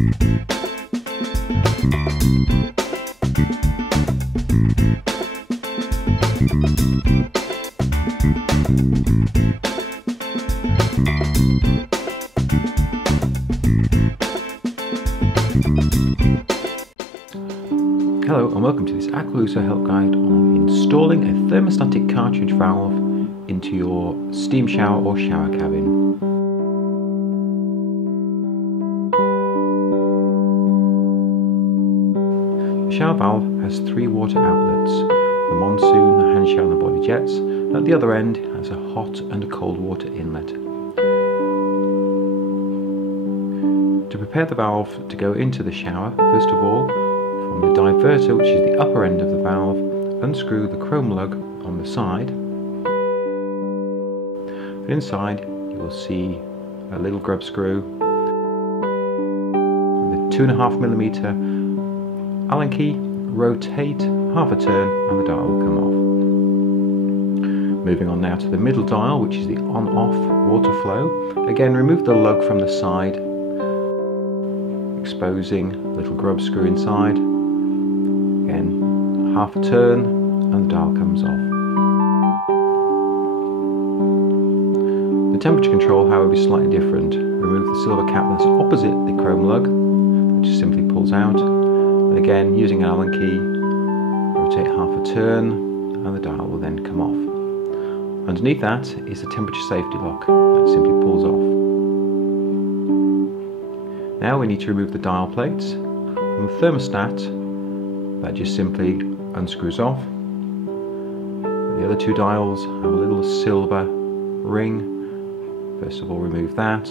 Hello and welcome to this Aqualuso help guide on installing a thermostatic cartridge valve into your steam shower or shower cabin. The shower valve has three water outlets, the monsoon, the hand shower and the body jets, and at the other end has a hot and a cold water inlet. To prepare the valve to go into the shower, first of all, from the diverter, which is the upper end of the valve, unscrew the chrome lug on the side. But inside you will see a little grub screw with a 2.5mm Allen key. Rotate half a turn and the dial will come off. Moving on now to the middle dial, which is the on-off water flow. Again, remove the lug from the side, exposing a little grub screw inside. Again, half a turn and the dial comes off. The temperature control, however, is slightly different. Remove the silver cap that's opposite the chrome lug, which just simply pulls out. And again, using an Allen key, rotate half a turn and the dial will then come off. Underneath that is the temperature safety lock that simply pulls off. Now we need to remove the dial plates from the thermostat. That just simply unscrews off. The other two dials have a little silver ring. First of all, remove that.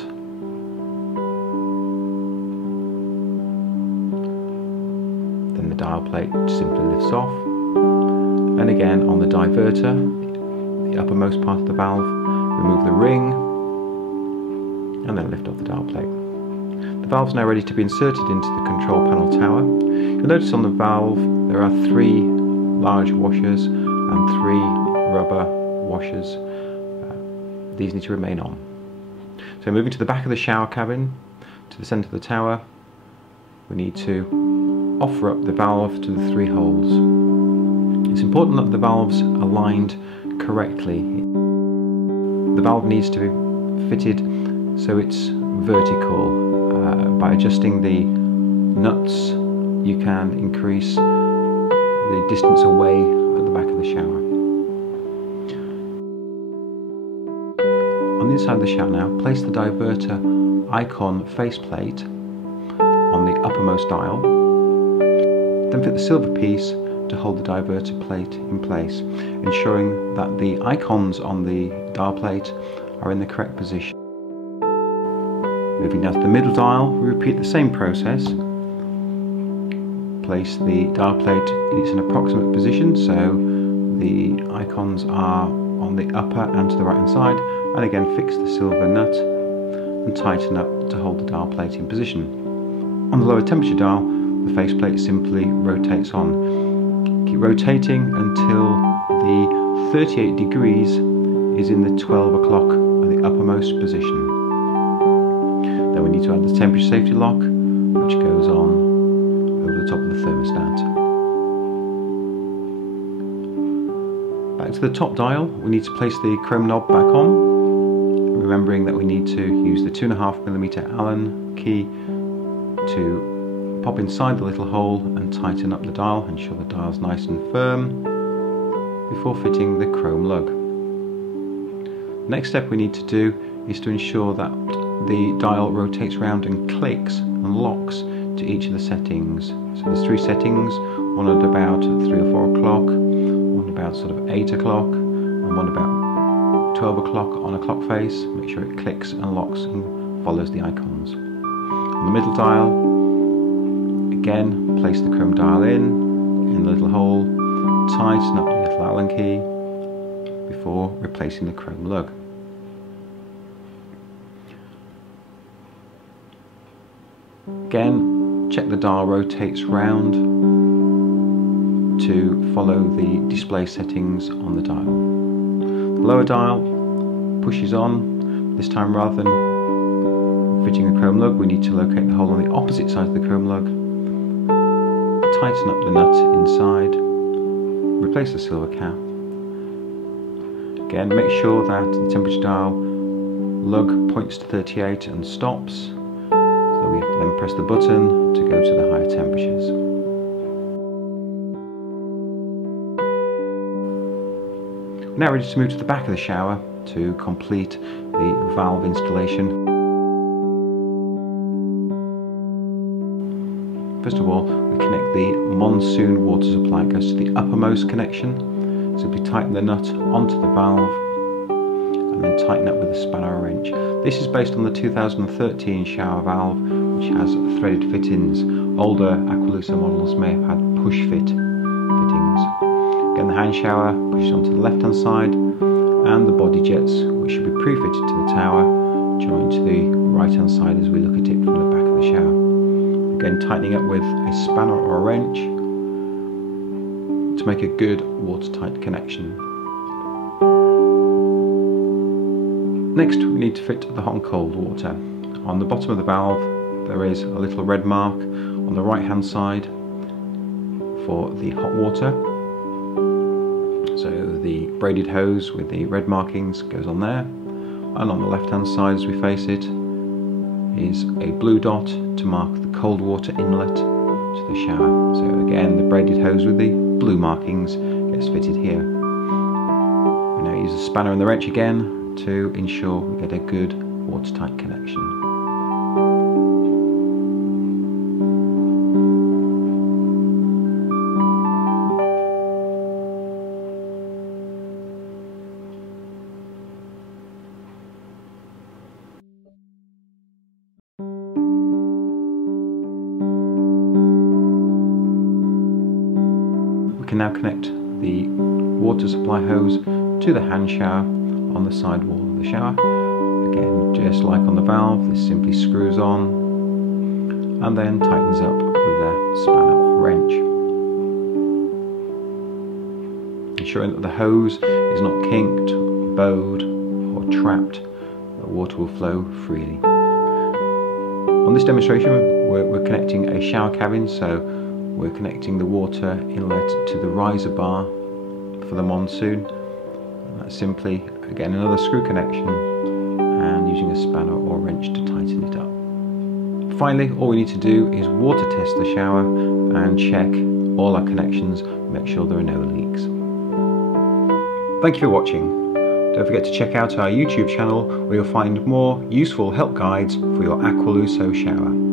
Then the dial plate simply lifts off. And again, on the diverter, the uppermost part of the valve, remove the ring and then lift off the dial plate. The valve is now ready to be inserted into the control panel tower. You'll notice on the valve there are three large washers and three rubber washers. These need to remain on. So moving to the back of the shower cabin, to the centre of the tower, we need to offer up the valve to the three holes. It's important that the valve's aligned correctly. The valve needs to be fitted so it's vertical. By adjusting the nuts, you can increase the distance away at the back of the shower. On the inside of the shower now, place the diverter icon faceplate on the uppermost dial. Then fit the silver piece to hold the diverter plate in place, ensuring that the icons on the dial plate are in the correct position. Moving down to the middle dial, we repeat the same process. Place the dial plate in its approximate position, so the icons are on the upper and to the right hand side, and again fix the silver nut and tighten up to hold the dial plate in position. On the lower temperature dial, the faceplate simply rotates on. Keep rotating until the 38 degrees is in the 12 o'clock at the uppermost position. Then we need to add the temperature safety lock, which goes on over the top of the thermostat. Back to the top dial, we need to place the chrome knob back on, remembering that we need to use the 2.5mm Allen key to pop inside the little hole and tighten up the dial, ensure the dial is nice and firm before fitting the chrome lug. The next step we need to do is to ensure that the dial rotates round and clicks and locks to each of the settings. So there's three settings, one at about 3 or 4 o'clock, one about sort of 8 o'clock, and one about 12 o'clock on a clock face. Make sure it clicks and locks and follows the icons. On the middle dial, again, place the chrome dial in the little hole, tighten up the little Allen key before replacing the chrome lug. Again, check the dial rotates round to follow the display settings on the dial. The lower dial pushes on, this time rather than fitting a chrome lug, we need to locate the hole on the opposite side of the chrome lug, tighten up the nut inside, replace the silver cap. Again, make sure that the temperature dial lug points to 38 and stops, so we have to then press the button to go to the higher temperatures. We're now ready to move to the back of the shower to complete the valve installation. First of all, we connect the monsoon water supply. It goes to the uppermost connection. Simply tighten the nut onto the valve and then tighten up with a spanner or wrench. This is based on the 2013 shower valve, which has threaded fittings. Older Aqualuso models may have had push fit fittings. Again, the hand shower pushes onto the left hand side, and the body jets, which should be pre-fitted to the tower, join to the right hand side as we look at it from the back of the shower. Again, tightening up with a spanner or a wrench to make a good watertight connection. Next, we need to fit the hot and cold water. On the bottom of the valve there is a little red mark on the right hand side for the hot water. So the braided hose with the red markings goes on there, and on the left hand side as we face it is a blue dot to mark the cold water inlet to the shower. So again, the braided hose with the blue markings gets fitted here. We now use the spanner and the wrench again to ensure we get a good watertight connection. We can now connect the water supply hose to the hand shower on the side wall of the shower. Again, just like on the valve, this simply screws on and then tightens up with a spanner or wrench, ensuring that the hose is not kinked, bowed or trapped. The water will flow freely. On this demonstration we're connecting a shower cabin, so we're connecting the water inlet to the riser bar for the monsoon. And that's simply, again, another screw connection and using a spanner or wrench to tighten it up. Finally, all we need to do is water test the shower and check all our connections, make sure there are no leaks. Thank you for watching. Don't forget to check out our YouTube channel where you'll find more useful help guides for your Aqualuso shower.